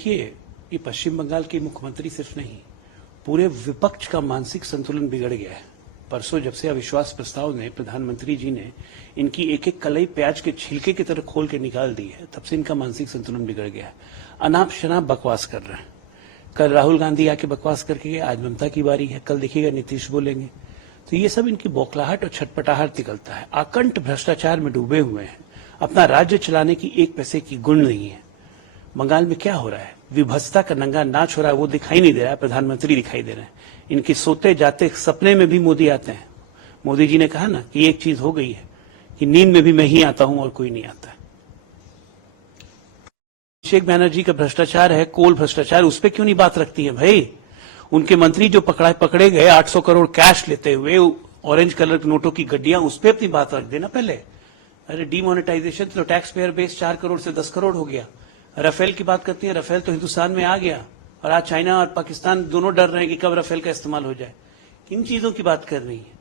देखिए, ये पश्चिम बंगाल के मुख्यमंत्री सिर्फ नहीं, पूरे विपक्ष का मानसिक संतुलन बिगड़ गया है। परसों जब से अविश्वास प्रस्ताव ने प्रधानमंत्री जी ने इनकी एक एक कलाई प्याज के छिलके की तरह खोल के निकाल दी है, तब से इनका मानसिक संतुलन बिगड़ गया है। अनाप शनाप बकवास कर रहे हैं। कल राहुल गांधी आके बकवास करके गए, आज ममता की बारी है, कल देखिएगा नीतीश बोलेंगे। तो ये सब इनकी बौखलाहट और छटपटाहट निकलता है। आकंठ भ्रष्टाचार में डूबे हुए हैं, अपना राज्य चलाने की एक पैसे की गुण नहीं है। बंगाल में क्या हो रहा है, विभत्सता का नंगा नाच हो रहा है, वो दिखाई नहीं दे रहा है, प्रधानमंत्री दिखाई दे रहे हैं। इनके सोते जाते सपने में भी मोदी आते हैं। मोदी जी ने कहा ना कि एक चीज हो गई है कि नींद में भी मैं ही आता हूं और कोई नहीं आता है। अभिषेक बैनर्जी का भ्रष्टाचार है, कोल भ्रष्टाचार, उस पर क्यों नहीं बात रखती है भाई? उनके मंत्री जो पकड़े गए 800 करोड़ कैश लेते हुए, ऑरेंज कलर के नोटों की गड्डियां, उस पर अपनी बात रख देना पहले। अरे डीमोनेटाइजेशन तो टैक्स पेयर बेस 4 करोड़ से 10 करोड़ हो गया। राफेल की बात करती है, राफेल तो हिंदुस्तान में आ गया और आज चाइना और पाकिस्तान दोनों डर रहे हैं कि कब राफेल का इस्तेमाल हो जाए। किन चीजों की बात कर रही है?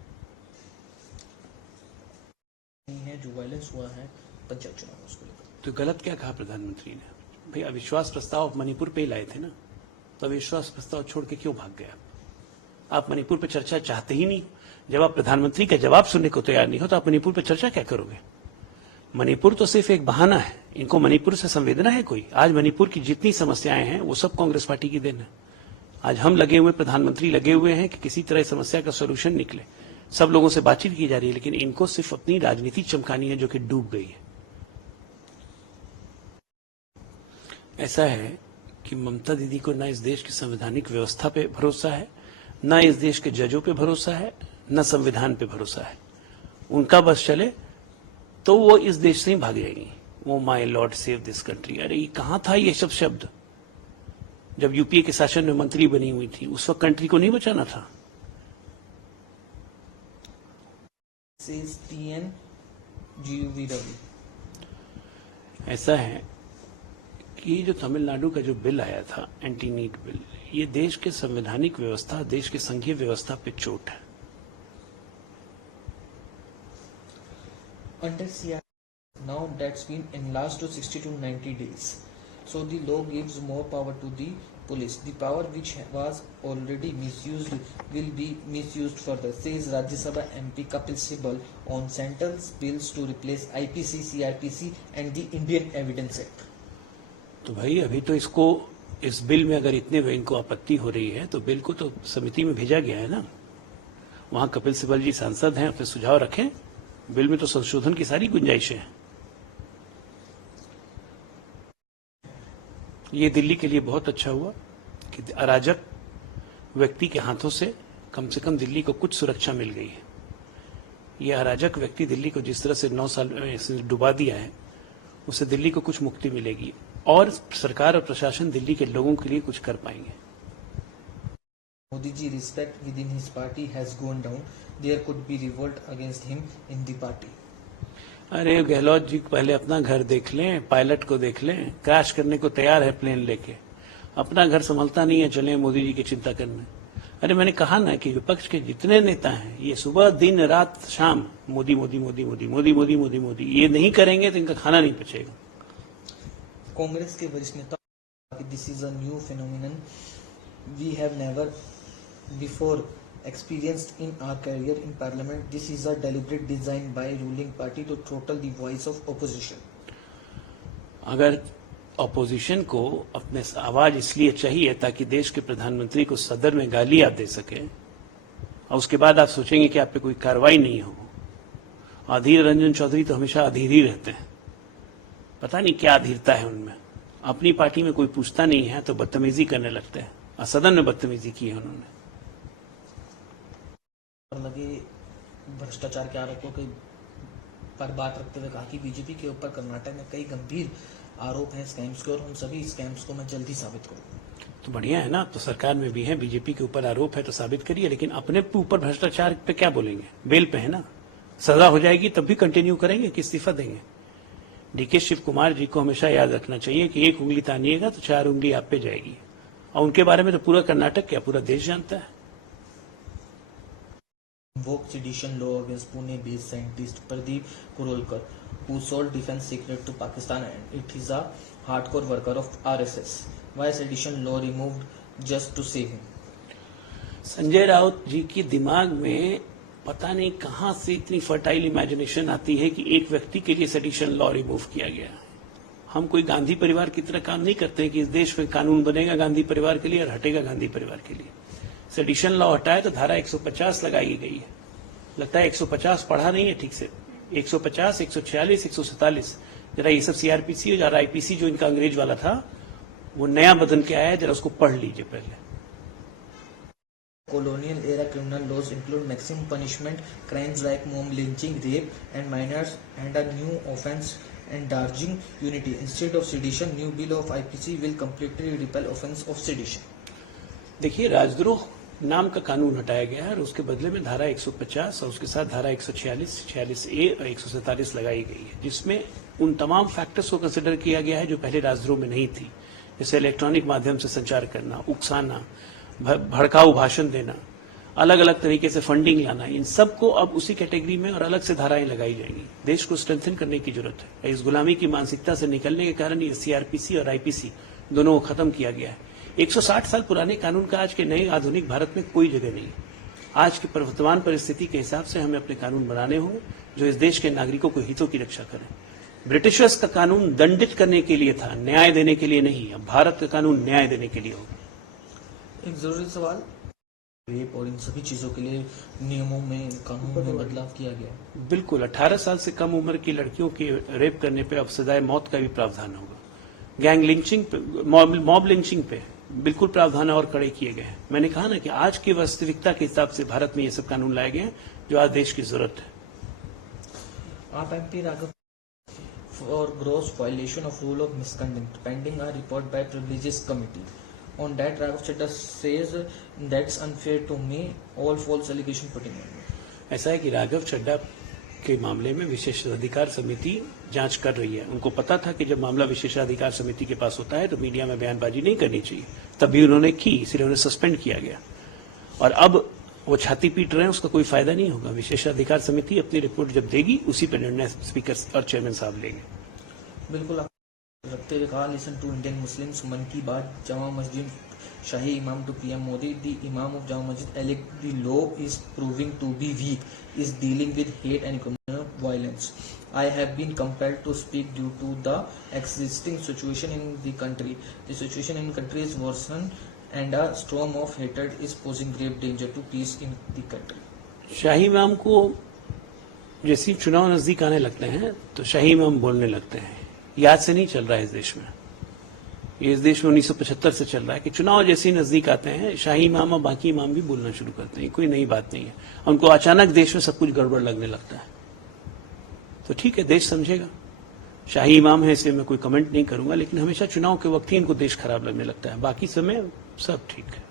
जो वायलेंस हुआ है पंचायत चुनाव, उसको लेकर तो गलत क्या कहा प्रधानमंत्री ने? भाई अविश्वास प्रस्ताव मणिपुर पे ही लाए थे ना, तो अविश्वास प्रस्ताव छोड़ के क्यों भाग गया? आप मणिपुर पे चर्चा चाहते ही नहीं। जब आप प्रधानमंत्री का जवाब सुनने को तैयार नहीं हो तो आप मणिपुर पे चर्चा क्या करोगे? मणिपुर तो सिर्फ एक बहाना है। इनको मणिपुर से संवेदना है कोई? आज मणिपुर की जितनी समस्याएं हैं वो सब कांग्रेस पार्टी की देन है। आज हम लगे हुए, प्रधानमंत्री लगे हुए हैं कि किसी तरह समस्या का सोल्यूशन निकले। सब लोगों से बातचीत की जा रही है, लेकिन इनको सिर्फ अपनी राजनीति चमकानी है जो कि डूब गई है। ऐसा है कि ममता दीदी को न इस देश की संवैधानिक व्यवस्था पे भरोसा है, न इस देश के जजों पे भरोसा है, न संविधान पे भरोसा है। उनका बस चले तो वो इस देश से ही भाग जाएंगी। वो my Lord save this country, अरे ये कहां था ये सब शब्द? जब यूपीए के शासन में मंत्री बनी हुई थी उस वक्त कंट्री को नहीं बचाना था। ऐसा है कि जो तमिलनाडु का जो बिल आया था, एंटी नीट बिल, ये देश के संवैधानिक व्यवस्था, देश के संघीय व्यवस्था पे चोट है। Under CR, now that's been enlarged to 60 to 90 days. So the law gives more power to the police. The power which was already misused will be misused further, says Rajya Sabha MP Kapil Sibal on central bills to replace IPC, CRPC and the Indian Evidence Act. तो भाई अभी तो इसको, इस bill में अगर इतने इनको आपत्ति हो रही है तो बिल को तो समिति में भेजा गया है ना। वहां कपिल सिब्बल जी सांसद हैं, अपने सुझाव रखें। बिल में तो संशोधन की सारी गुंजाइशें हैं। ये दिल्ली के लिए बहुत अच्छा हुआ कि अराजक व्यक्ति के हाथों से कम दिल्ली को कुछ सुरक्षा मिल गई है। ये अराजक व्यक्ति दिल्ली को जिस तरह से 9 साल में डुबा दिया है, उससे दिल्ली को कुछ मुक्ति मिलेगी और सरकार और प्रशासन दिल्ली के लोगों के लिए कुछ कर पाएंगे। Modi ji respect within his party has gone down. There could be revolt against him in the party. अरे गहलोत जी पहले अपना घर देख लें, पायलट को देख लें, क्रैश करने को तैयार है प्लेन लेके। अपना घर संभलता नहीं है, चले मोदी जी की चिंता करने। अरे मैंने कहा ना कि विपक्ष के जितने नेता हैं ये सुबह दिन रात शाम मोदी मोदी मोदी मोदी मोदी मोदी मोदी मोदी, ये नहीं करेंगे तो इनका खाना नहीं पचेगा। कांग्रेस के वरिष्ठ नेता, this is a new phenomenon we have never before experienced in our career in parliament. This is a deliberate design by ruling party to throttle the voice of opposition. अगर ऑपोजिशन को अपने आवाज इसलिए चाहिए ताकि देश के प्रधानमंत्री को सदन में गाली आप दे सके और उसके बाद आप सोचेंगे कि आप पे कोई कार्रवाई नहीं हो। अधीर रंजन चौधरी तो हमेशा अधीर ही रहते हैं, पता नहीं क्या अधीरता है उनमें। अपनी पार्टी में कोई पूछता नहीं है तो बदतमीजी करने लगते हैं, और सदन में बदतमीजी की है उन्होंने। लगे भ्रष्टाचार के आरोपों के पर बात रखते हुए कहा कि बीजेपी के ऊपर कर्नाटक में कई गंभीर आरोप हैं स्कैम्स के, और उन सभी स्कैम्स को मैं जल्दी साबित करूंगा। तो बढ़िया है ना, तो सरकार में भी है, बीजेपी के ऊपर आरोप है तो साबित करिए, लेकिन अपने ऊपर भ्रष्टाचार पे क्या बोलेंगे? बेल पे है ना, सजा हो जाएगी तब भी कंटिन्यू करेंगे कि इस्तीफा देंगे? डीके शिव कुमार जी को हमेशा याद रखना चाहिए कि एक उंगली तानिएगा तो 4 उंगली आप पे जाएगी, और उनके बारे में तो पूरा कर्नाटक क्या पूरा देश जानता है। Invoke sedition law against Pune-based scientist Pradeep Kurolkar, who sold defense secret to Pakistan, and it is a hardcore worker of RSS. Why sedition law removed just to save him? Sanjay Raut जी के दिमाग में पता नहीं कहां से इतनी फर्टाइल इमेजिनेशन आती है कि एक व्यक्ति के लिए सेडिशन लॉ रिमूव किया गया। हम कोई गांधी परिवार की तरह काम नहीं करते हैं कि इस देश में कानून बनेगा गांधी परिवार के लिए और हटेगा गांधी परिवार के लिए। सेडिशन लॉ हटाए तो धारा 150 लगाई गई है। लगता है 150 पढ़ा नहीं है ठीक से। 150, 146, 147 जरा ये सब सीआरपीसी और जरा आईपीसी जो इनका अंग्रेज वाला था वो नया बदल के आया है, जरा उसको पढ़ लीजिए पहले। Colonial era criminal laws include maximum punishment crimes like mob lynching, rape, and minors, and a new offence enlarging unity. Instead of sedition, new bill of IPC will completely repeal offence of sedition. देखिए, राजद्रोह नाम का कानून हटाया गया है और उसके बदले में धारा 150 और उसके साथ धारा 146, 46A और 147 लगाई गई है, जिसमें उन तमाम फैक्टर्स को कंसिडर किया गया है जो पहले राजद्रोह में नहीं थी, जैसे इलेक्ट्रॉनिक माध्यम से संचार करना, उकसाना, भड़काऊ भाषण देना, अलग अलग तरीके से फंडिंग लाना, इन सबको अब उसी कैटेगरी में और अलग से धाराएं लगाई जाएंगी। देश को स्ट्रेंथन करने की जरूरत है। इस गुलामी की मानसिकता से निकलने के कारण ये सीआरपीसी और आईपीसी दोनों को खत्म किया गया है। 160 साल पुराने कानून का आज के नए आधुनिक भारत में कोई जगह नहीं। आज की वर्तमान परिस्थिति के हिसाब से हमें अपने कानून बनाने होंगे जो इस देश के नागरिकों को हितों की रक्षा करें। ब्रिटिशर्स का कानून दंडित करने के लिए था, न्याय देने के लिए नहीं। अब भारत का कानून न्याय देने के लिए होगा। एक जरूरी सवाल, रेप और इन सभी चीजों के लिए नियमों में कानून में बदलाव किया गया। बिल्कुल, 18 साल से कम उम्र की लड़कियों के रेप करने पे अब सजाए मौत का भी प्रावधान होगा। गैंग लिंचिंग पे, मॉब लिंचिंग पे बिल्कुल प्रावधान और कड़े किए गए हैं। मैंने कहा ना कि आज की वास्तविकता के हिसाब से भारत में ये सब कानून लाए गए हैं जो आज देश की जरूरत है। आप MP Raghav for gross violation of rule of misconduct pending a report by privileges committee. On that, Raghav Chadha says that's unfair to me, all false allegation putting on me. ऐसा है कि राघव चड्ढा के मामले में विशेषाधिकार समिति जांच कर रही है। उनको पता था कि जब मामला विशेषाधिकार समिति के पास होता है तो मीडिया में बयानबाजी नहीं करनी चाहिए, तभी उन्होंने की, इसलिए उन्हें सस्पेंड किया गया। और अब वो छाती पीट रहे हैं, उसका कोई फायदा नहीं होगा। विशेषाधिकार समिति अपनी रिपोर्ट जब देगी उसी पर निर्णय स्पीकर और चेयरमैन साहब लेंगे। बिल्कुल रखते हुए कहा, लिसन टू इंडियन मुस्लिम्स, मन की बात, Jama Masjid, Shahi Imam to PM Modi, the Imam of Jama Masjid elect the law is proving to be weak, is dealing with hate and communal violence. I have been compelled to speak due to the existing situation in the country. The situation in the country is worsened and a storm of hatred is posing grave danger to peace in the country. शाही इमाम को जैसे चुनाव नजदीक आने लगते हैं तो शाही इमाम बोलने लगते हैं। याद से नहीं चल रहा है इस देश में, ये इस देश में 1975 से चल रहा है कि चुनाव जैसे ही नजदीक आते हैं शाही इमाम और बाकी इमाम भी बोलना शुरू करते हैं। कोई नई बात नहीं है। उनको अचानक देश में सब कुछ गड़बड़ लगने लगता है। तो ठीक है, देश समझेगा। शाही इमाम है इसलिए मैं कोई कमेंट नहीं करूंगा, लेकिन हमेशा चुनाव के वक्त ही इनको देश खराब लगने लगता है, बाकी समय सब ठीक है।